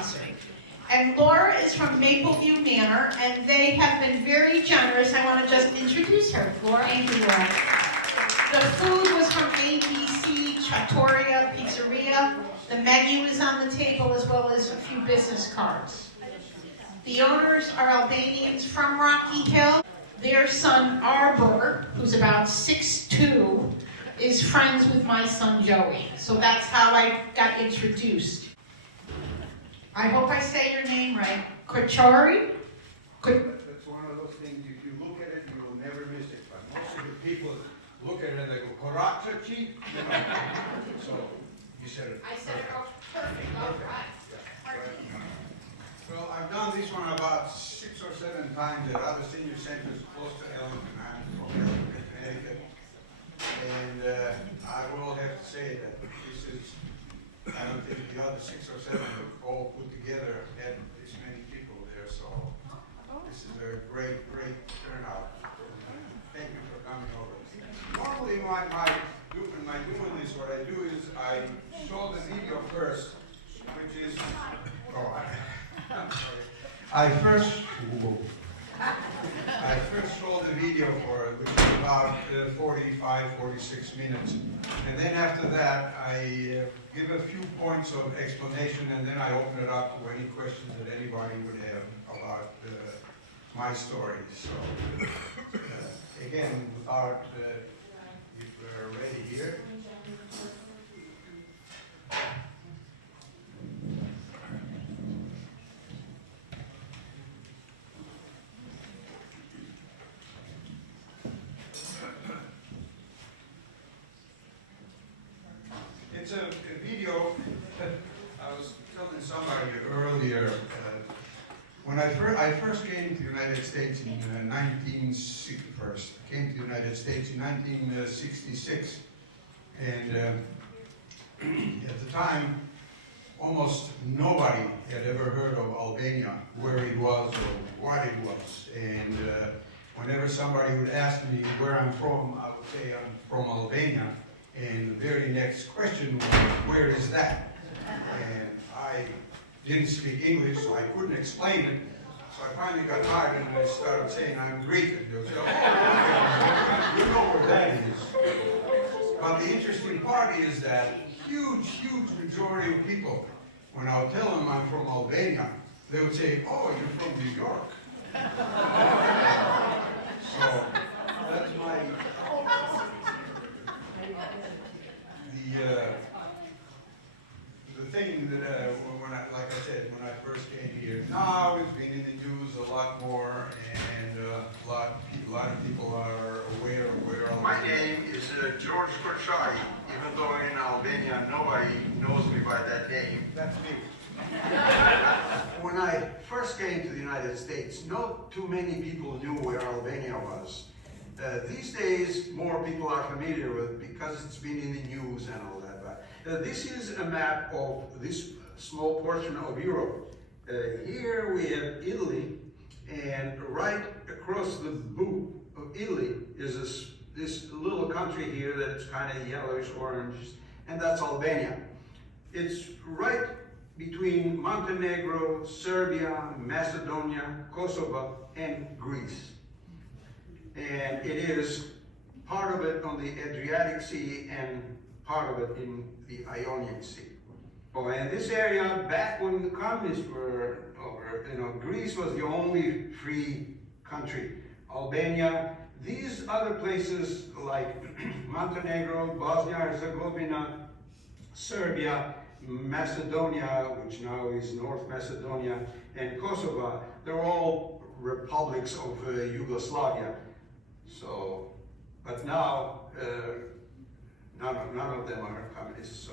sponsor. And Laura is from Mapleview Manor, and they have been very generous. I want to just introduce her. Laura, thank you, Laura. The food was from ABC Trattoria Pizzeria. The menu is on the table, as well as a few business cards. The owners are Albanians from Rocky Hill. Their son, Arbor, who's about 6'2", is friends with my son, Joey. So that's how I got introduced. I hope I say your name right. Korchari? That's one of those things, if you look at it, you will never miss it. But most of the people look at it and they go, Korchari? So, you said it. I said it perfect, all right. Well, I've done this one about 6 or 7 times at other senior centers close to Ellington. I'm from Ellington, Connecticut. And I will have to say that this is, I don't think the other 6 or 7 all put together had this many people there, so this is a great, great turnout. Thank you for coming over. Normally, my doing this, what I do is I show the video first, which is, I'm sorry. I first show the video for it, which is about 45, 46 minutes. And then after that, I give a few points of explanation, and then I open it up to any questions that anybody would have about my story. So, again, without, if we're ready here. It's a video that I was telling somebody earlier. When I first came to the United States in 1960, came to the United States in 1966, and at the time, almost nobody had ever heard of Albania, where it was or what it was. And whenever somebody would ask me where I'm from, I would say I'm from Albania. And the very next question was, where is that? And I didn't speak English, so I couldn't explain it. So I finally got tired and I started saying I'm Greek. And they'll say, oh, okay, you know where that is. But the interesting part is that huge majority of people, when I'll tell them I'm from Albania, they would say, oh, you're from New York. So that's my... The thing that, when I, like I said, when I first came here, now it's been in the news a lot more, and a lot of people are aware of where Albania. My name is George Korchari, even though in Albania nobody knows me by that name. That's me. When I first came to the United States, not too many people knew where Albania was. These days, more people are familiar with it because it's been in the news and all that. But this is a map of this small portion of Europe. Here we have Italy, and right across the boot of Italy is this little country here that's kind of yellowish orange, and that's Albania. It's right between Montenegro, Serbia, Macedonia, Kosovo, and Greece. And it is part of it on the Adriatic Sea and part of it in the Ionian Sea. Oh, and this area, back when the communists were over, Greece was the only free country. Albania, these other places like Montenegro, Bosnia-Herzegovina, Serbia, Macedonia, which now is North Macedonia, and Kosovo, they're all republics of Yugoslavia. So, but now, none of them are communists. So.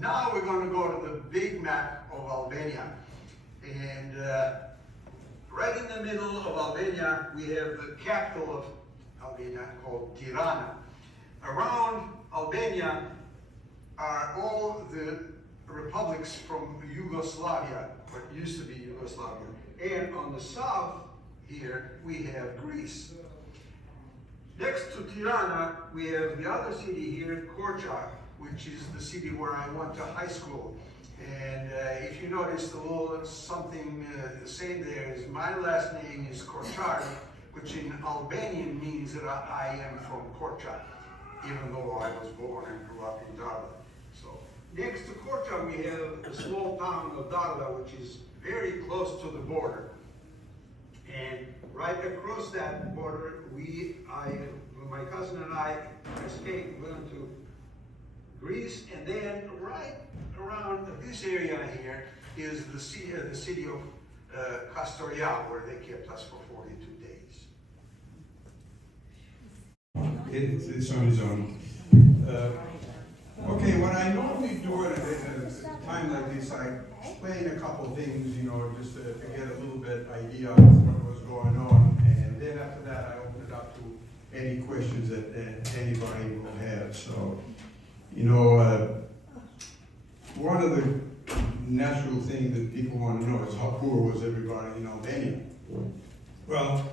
Now we're going to go to the big map of Albania. And right in the middle of Albania, we have the capital of Albania called Tirana. Around Albania are all the republics from Yugoslavia, what used to be Yugoslavia. And on the south here, we have Greece. Next to Tirana, we have the other city here, Korchari, which is the city where I went to high school. And if you noticed a little something saying there is my last name is Korchari, which in Albanian means that I am from Korcha, even though I was born and grew up in Darla. So next to Korcha we have the small town of Darla, which is very close to the border. And right across that border, my cousin and I escaped, went to Greece, and then right around this area here is the city of Kastoria, where they kept us for 42 days. It's on his own. Okay, what I normally do at a time like this, I explain a couple of things, you know, just to get a little bit idea of what was going on, and then after that I open it up to any questions that anybody will have. So, you know, one of the natural things that people want to know is how poor was everybody in Albania. Well,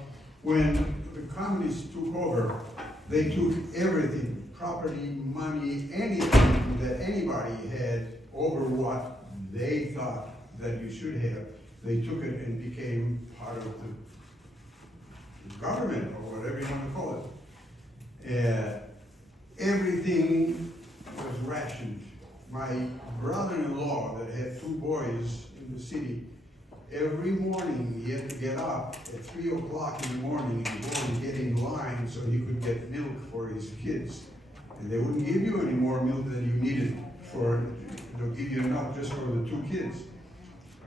when the communists took over, they took everything, property, money, anything that anybody had over what they thought that you should have. They took it and became part of the government, or whatever you want to call it. Everything was rationed. My brother-in-law that had 2 boys in the city, every morning he had to get up at 3 o'clock in the morning and go and get in line so he could get milk for his kids. And they wouldn't give you any more milk than you needed they'll give you enough just for the 2 kids.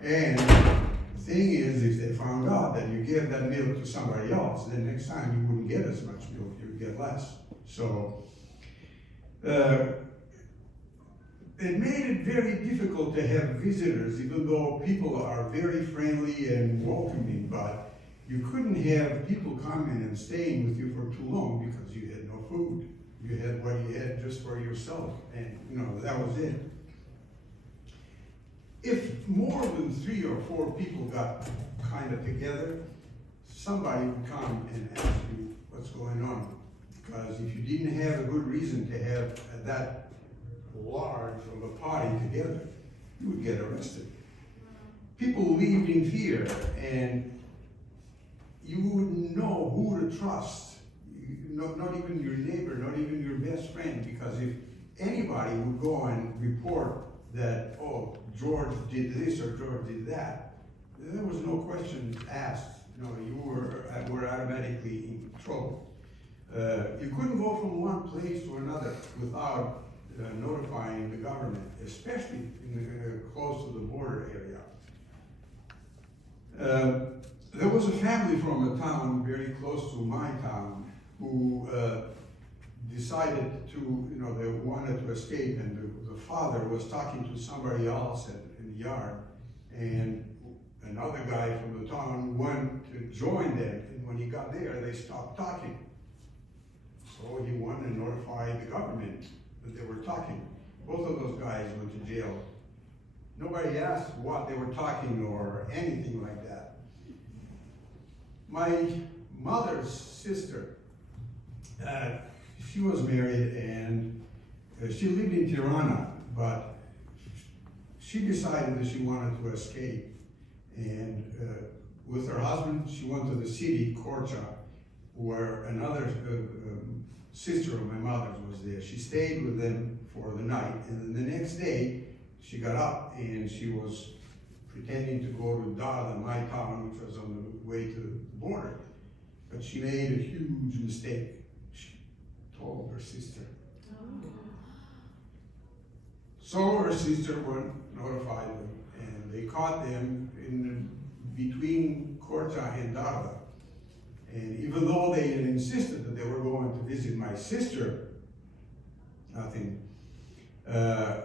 And the thing is, if they found out that you gave that milk to somebody else, then next time you wouldn't get as much milk, you'd get less. So, it made it very difficult to have visitors, even though people are very friendly and welcoming, but you couldn't have people coming and staying with you for too long because you had no food. You had what you had just for yourself, and you know, that was it. If more than 3 or 4 people got kind of together, somebody would come and ask you what's going on. Because if you didn't have a good reason to have that large of a party together, you would get arrested. People lived in fear, and you wouldn't know who to trust. Not even your neighbor, not even your best friend, because if anybody would go and report that, oh, George did this or George did that, there was no question asked. You know, you were automatically in trouble. You couldn't go from one place to another without notifying the government, especially close to the border area. There was a family from a town very close to my town who decided to, you know, they wanted to escape, and the father was talking to somebody else in the yard, and another guy from the town went to join them, and when he got there, they stopped talking. So he went and notified the government that they were talking. Both of those guys went to jail. Nobody asked what they were talking or anything like that. My mother's sister, she was married and she lived in Tirana, but she decided that she wanted to escape. And with her husband, she went to the city, Korcha, where another sister of my mother's was there. She stayed with them for the night, and then the next day, she got up and she was pretending to go to Darla, my town, which was on the way to the border. But she made a huge mistake. She told her sister. So her sister went, notified them, and they caught them in between Korcha and Darla. And even though they had insisted that they were going to visit my sister, nothing.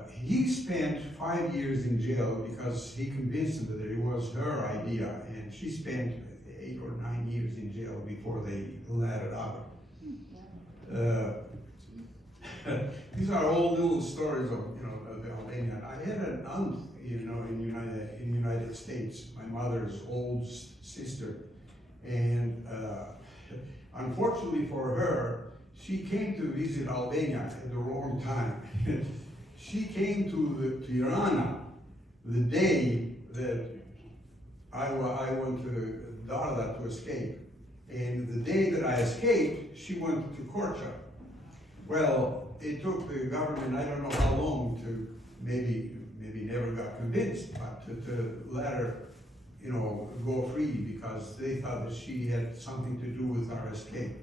He spent 5 years in jail because he convinced them that it was her idea, and she spent 8 or 9 years in jail before they let her out. These are all little stories of, you know, the Albanian. I had an aunt, you know, in United States, my mother's old sister, and unfortunately for her, she came to visit Albania at the wrong time. She came to Tirana the day that I went to Darla to escape. And the day that I escaped, she went to Korchari. Well, it took the government, I don't know how long, to maybe never got convinced, but to let her, you know, go free, because they thought that she had something to do with our escape.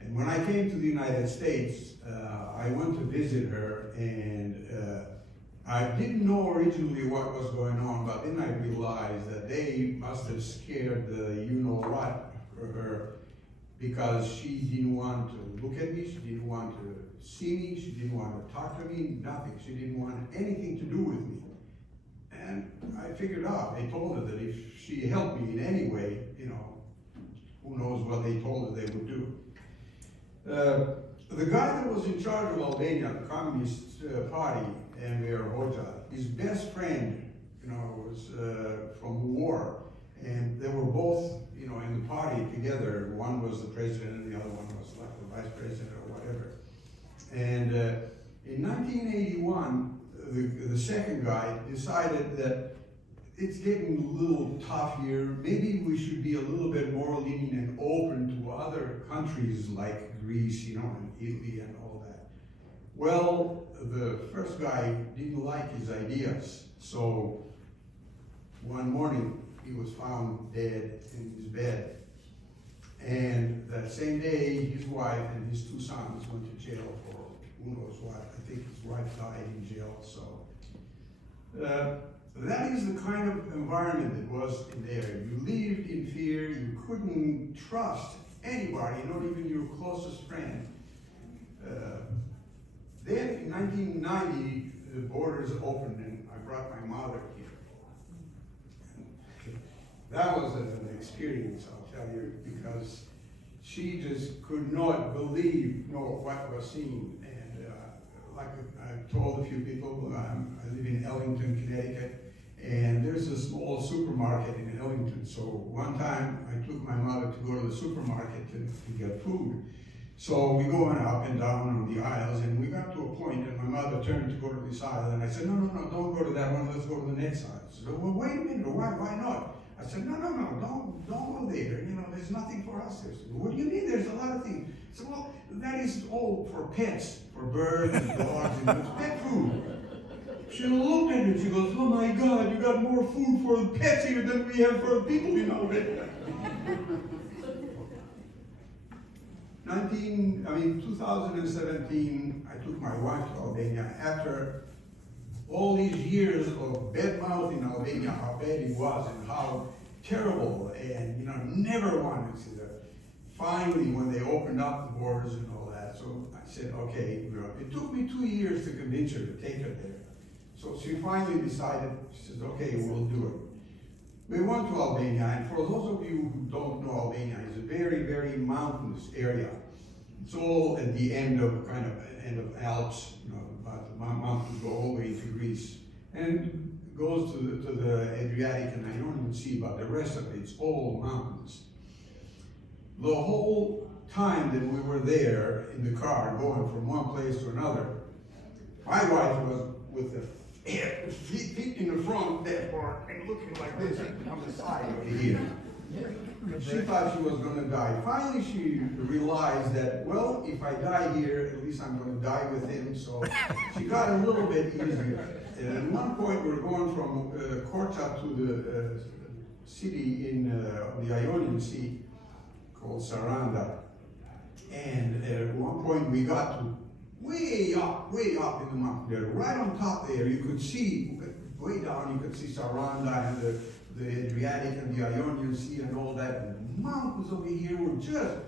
And when I came to the United States, I went to visit her, and I didn't know originally what was going on, but then I realized that they must have scared the you-know-what for her, because she didn't want to look at me, she didn't want to see me, she didn't want to talk to me, nothing. She didn't want anything to do with me. And I figured out, they told her that if she helped me in any way, you know, who knows what they told her they would do. The guy that was in charge of Albania, the Communist Party, Enver Hoxha, his best friend, you know, was from the war. And they were both, you know, in the party together. One was the president and the other one was like the vice president or whatever. And in 1981, the second guy decided that it's getting a little tough here. Maybe we should be a little bit more lenient and open to other countries like Greece, you know, and Italy and all that. Well, the first guy didn't like his ideas. So one morning, he was found dead in his bed. And that same day, his wife and his two sons went to jail for who knows what. I think his wife died in jail, so. That is the kind of environment that was in there. You lived in fear, you couldn't trust anybody, not even your closest friend. Then in 1990, the borders opened and I brought my mother here. That was an experience, I'll tell you, because she just could not believe what was seen. And like I've told a few people, I live in Ellington, Connecticut, and there's a small supermarket in Ellington. So one time I took my mother to go to the supermarket to get food. So we going up and down on the aisles, and we got to a point, and my mother turned to go to this aisle, and I said, no, don't go to that one, let's go to the next aisle. She said, well, wait a minute, why not? I said, no, don't go there. You know, there's nothing for us there. She said, what do you mean? There's a lot of things. I said, well, that is all for pets, for birds and dogs, and it's pet food. She looked at me, she goes, oh my God, you got more food for the pets here than we have for the people, you know. 2017, I took my wife to Albania after all these years of bad mouth in Albania, how bad it was and how terrible, and you know, never wanted to see that. Finally, when they opened up the borders and all that, so I said, okay, it took me 2 years to convince her to take her there. So she finally decided, she says, okay, we'll do it. We went to Albania, and for those of you who don't know Albania, it's a very, very mountainous area. It's all at the end of Alps, you know, but the mountains go all the way to Greece, and goes to the Adriatic, and I don't even see, but the rest of it's all mountains. The whole time that we were there in the car, going from one place to another, my wife was with the feet in the front, therefore, and looking like this on the side over here. She thought she was going to die. Finally, she realized that, well, if I die here, at least I'm going to die with him. So she got a little bit easier. And at one point, we were going from Korchari to the city on the Ionian Sea called Saranda. And at one point, we got to way up in the mountain there. Right on top there, you could see, way down, you could see Saranda and the Adriatic and the Ionian Sea and all that. And the mountains over here were just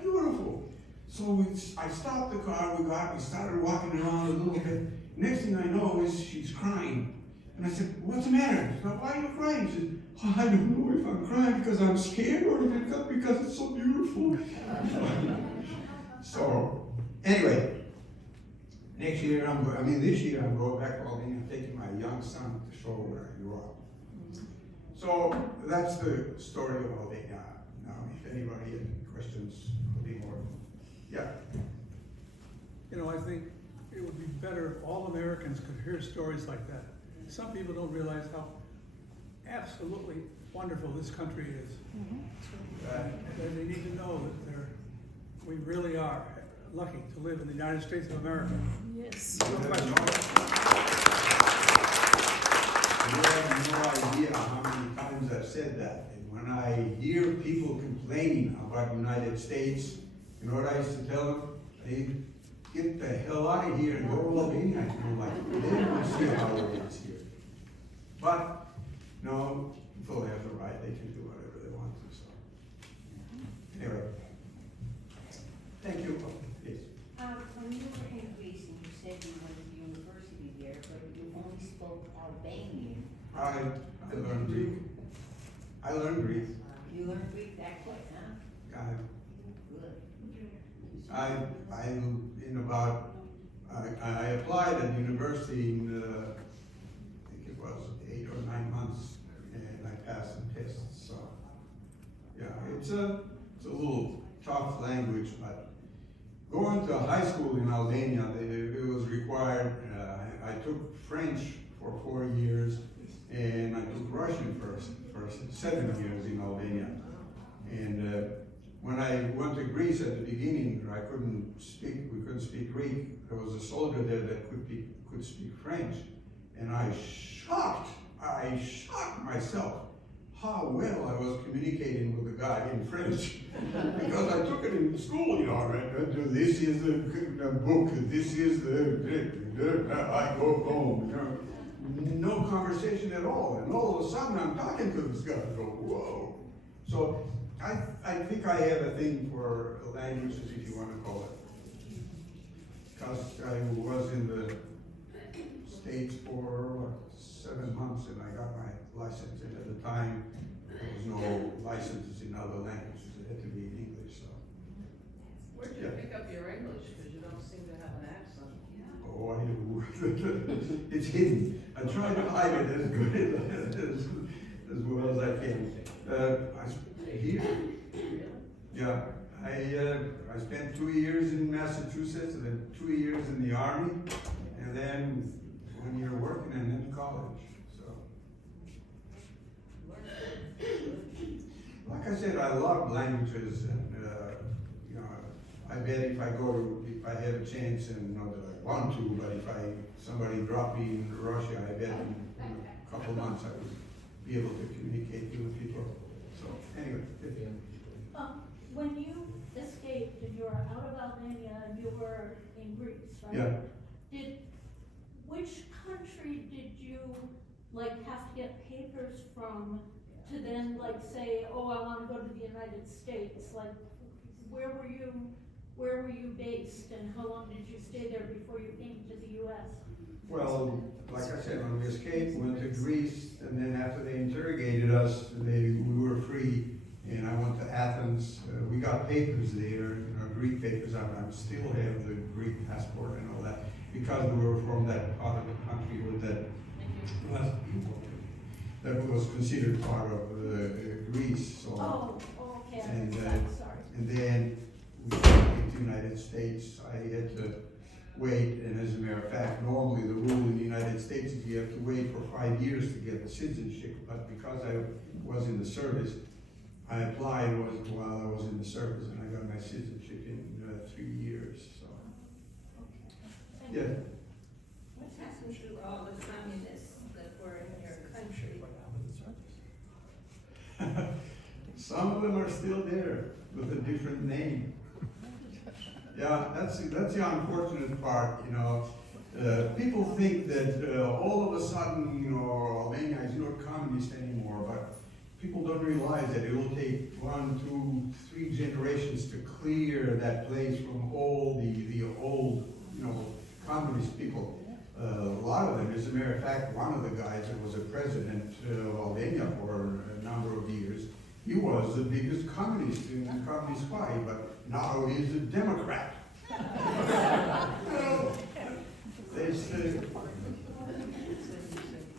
beautiful. So I stopped the car, we started walking around a little bit. Next thing I know is she's crying. And I said, what's the matter? She said, why are you crying? She said, oh, I don't know if I'm crying because I'm scared or because it's so beautiful. So, anyway, this year I'm going back to Albania, taking my young son to show where I grew up. So that's the story of Albania. Now, if anybody has any questions, will be more. Yeah. You know, I think it would be better if all Americans could hear stories like that. Some people don't realize how absolutely wonderful this country is. And they need to know that we really are lucky to live in the United States of America. Yes. No question. You have no idea how many times I've said that. And when I hear people complaining about the United States, you know what I used to tell them? Hey, get the hell out of here and go to Albania. You know, like, they don't see how it is here. But, no, people have the right, they can do whatever they want to, so. Anyway. Thank you. Yes. When you were in Greece and you said you went to university there, but you only spoke Albanian. I learned Greek. I learned Greek. You learned Greek that quick, huh? Good. I applied at university in, I think it was 8 or 9 months, and I passed some tests, so. Yeah, it's a little tough language, but going to high school in Albania, it was required. I took French for 4 years, and I took Russian for 7 years in Albania. And when I went to Greece at the beginning, we couldn't speak Greek. There was a soldier there that could speak French, and I shocked myself how well I was communicating with the guy in French. Because I took it in school, you know, right? This is the book, this is I go home, you know. No conversation at all. And all of a sudden I'm talking to this guy, I go, whoa. So I think I have a thing for languages, if you want to call it. Because I was in the States for 7 months and I got my license, and at the time there was no licenses in other languages, it had to be in English, so. Where'd you pick up your English? Because you don't seem to have an accent. Oh, I do. It's hidden. I try to hide it as good as well as I can. I spent 2 years in Massachusetts, and then 2 years in the Army, and then 1 year working, and then college. So, like I said, I love languages, and you know, I bet if I have a chance, and not that I want to, but if somebody dropped me in Russia, I bet in a couple months I would be able to communicate with people. So anyway. When you escaped and you were out of Albania and you were in Greece, right? Yeah. Which country did you have to get papers from to then say, oh, I want to go to the United States? Where were you based, and how long did you stay there before you came to the U.S.? Well, like I said, when we escaped, we went to Greece, and then after they interrogated us, we were free, and I went to Athens. We got papers there, Greek papers. I still have the Greek passport and all that, because we were from that part of the country with that was considered part of Greece. So, okay. And, Sorry. and then we came to the United States. I had to wait, and as a matter of fact, normally the rule in the United States is you have to wait for 5 years to get the citizenship, but because I was in the service, I applied while I was in the service, and I got my citizenship in 3 years, so. Yeah. What happened to all the communists that were in your country? Some of them are still there with a different name. Yeah, that's the unfortunate part, people think that all of a sudden, Albania is not communist anymore, but people don't realize that it will take 1, 2, 3 generations to clear that place from all the old, communist people. A lot of them, as a matter of fact, one of the guys that was a president of Albania for a number of years, he was the biggest communist in the Communist Party, but now he's a Democrat.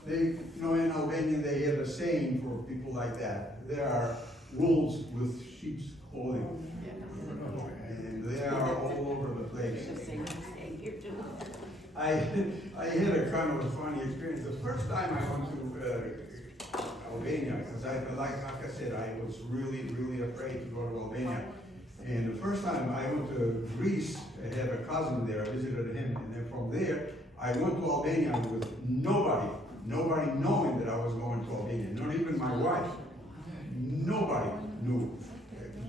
In Albania they have a saying for people like that. There are wolves with sheep's clothing. And they are all over the place. I had a kind of a funny experience. The first time I went to like I said, I was really, really afraid to go to Albania. And the first time I went to Greece, I had a cousin there, I visited him, and then from there, I went to Albania with nobody knowing that I was going to Albania, not even my wife. Nobody knew.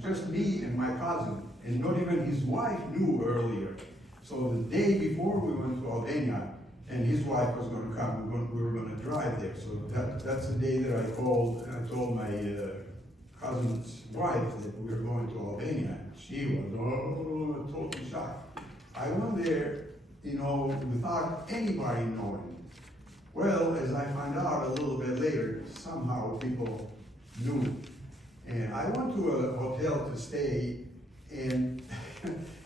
Just me and my cousin, and not even his wife knew earlier. So the day before we went to Albania, and his wife was going to come, we were going to drive there. So that's the day that I called, and I told my cousin's wife that we were going to Albania. She was totally shocked. I went there, without anybody knowing. Well, as I found out a little bit later, somehow people knew. And I went to a hotel to stay, and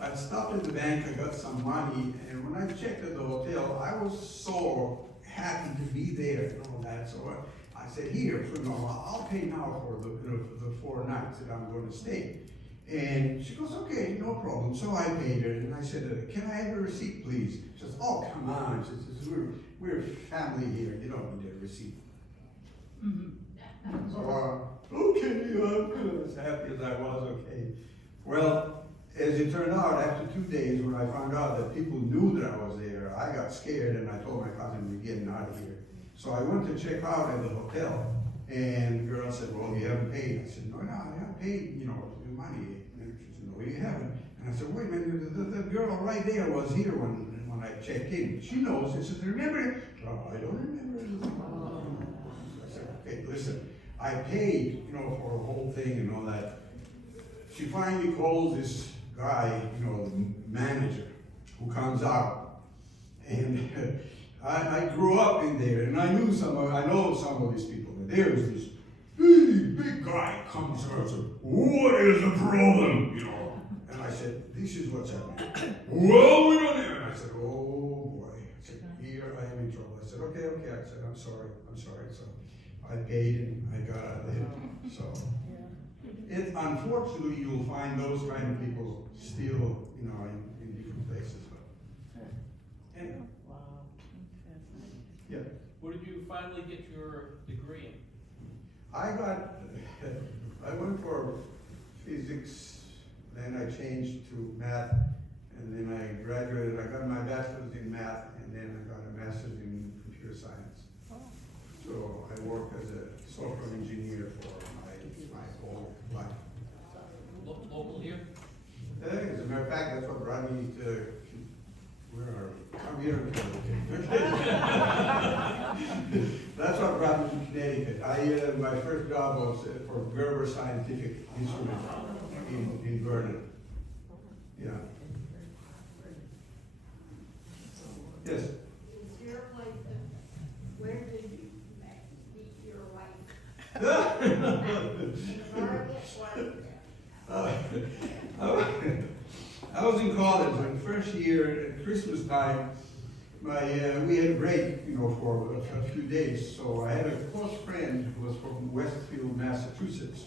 I stopped at the bank, I got some money, and when I checked at the hotel, I was so happy to be there and all that. So I said, here, I'll pay now for the 4 nights that I'm going to stay. And she goes, okay, no problem. So I paid her, and I said, can I have a receipt, please? She says, oh, come on. She says, we're family here. You don't need a receipt. So, okay, I'm as happy as I was, okay. Well, as it turned out, after 2 days, when I found out that people knew that I was there, I got scared, and I told my cousin, we're getting out of here. So I went to check out at the hotel, and the girl said, well, you haven't paid. I said, no, I haven't paid, the money. And she said, no, you haven't. And I said, wait a minute, the girl right there was here when I checked in. She knows. I said, remember? Oh, I don't remember. I said, okay, listen, I paid, for the whole thing and all that. She finally calls this guy, the manager, who comes out. And I grew up in there, and I know some of these people. And there was this big guy comes out and said, what is the problem? And I said, this is what's happening. Well, we don't know. And I said, oh boy. I said, here I am in trouble. I said, okay. I said, I'm sorry. So I paid and I got out of there. So unfortunately, you'll find those kind of people still, in different places. But anyway. Wow. Yeah. Where did you finally get your degree in? I went for physics, then I changed to math, and then I graduated. I got my bachelor's in math, and then I got a master's in computer science. So I worked as a software engineer for my whole life. Local here? As a matter of fact, that's what brought me to, where are we? I'm here in Connecticut. That's what brought me to Connecticut. My first job was for Gerber Scientific Instrument in Vernon. Yeah. Yes. Is your wife, where did you meet your wife? I was in college, and first year at Christmas time, we had a break, for a few days. So I had a close friend who was from Westfield, Massachusetts.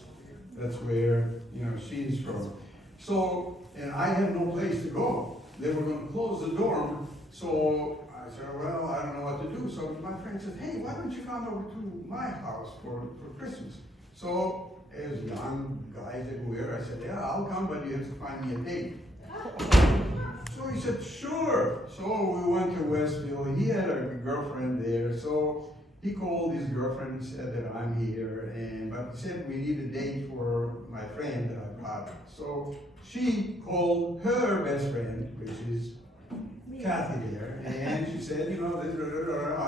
That's where, she's from. So, and I had no place to go. They were going to close the dorm. So I said, well, I don't know what to do. So my friend said, hey, why don't you come over to my house for Christmas? So as young guys that we were, I said, yeah, I'll come, but you have to find me a date. So he said, sure. So we went to Westfield. He had a girlfriend there. So he called his girlfriend and said that I'm here. But he said we need a date for my friend that I brought. So she called her best friend, which is Kathy there. And she said, I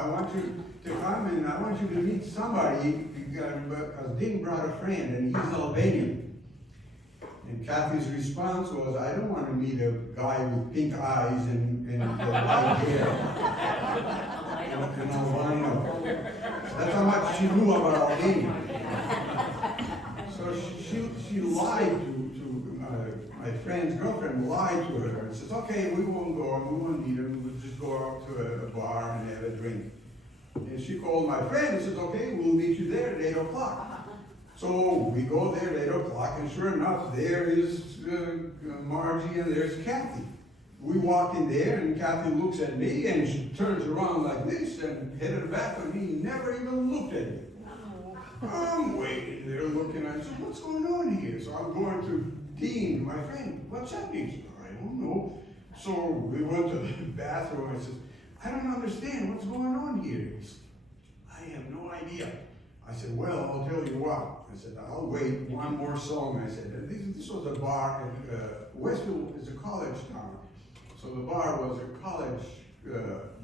want you to come and I want you to meet somebody because Dean brought a friend and he's Albanian. And Kathy's response was, I don't want to meet a guy with pink eyes and white hair. And albino. That's how much she knew about Albania. So she lied to my friend's girlfriend, lied to her and says, okay, we won't go and we won't meet him. We'll just go out to a bar and have a drink. And she called my friend and says, okay, we'll meet you there at 8 o'clock. So we go there at 8 o'clock, and sure enough, there is Margie and there's Kathy. We walk in there, and Kathy looks at me, and she turns around like this and headed back on me, never even looked at me. I'm waiting there looking. I said, what's going on here? So I'm going to Dean, my friend. What's happening? He said, I don't know. So we went to the bathroom. I said, I don't understand. What's going on here? He said, I have no idea. I said, well, I'll tell you what. I said, I'll wait one more song. I said, this was a bar. Westville is a college town. So the bar was a college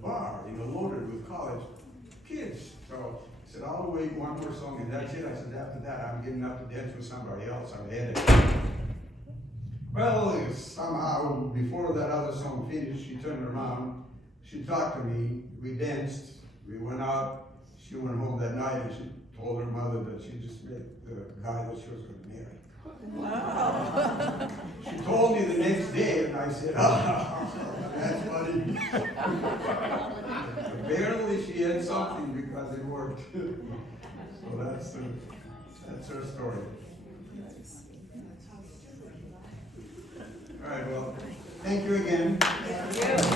bar, loaded with college kids. So I said, I'll wait one more song, and that's it. I said, after that, I'm getting up to dance with somebody else. I'm headed. Well, somehow, before that other song finished, she turned around. She talked to me. We danced. We went out. She went home that night, and she told her mother that she just met the guy that she was going to marry. Wow. She told me the next day, and I said, that's funny. Apparently she had something because it worked. So that's her story. All right, well, thank you again. Thank you.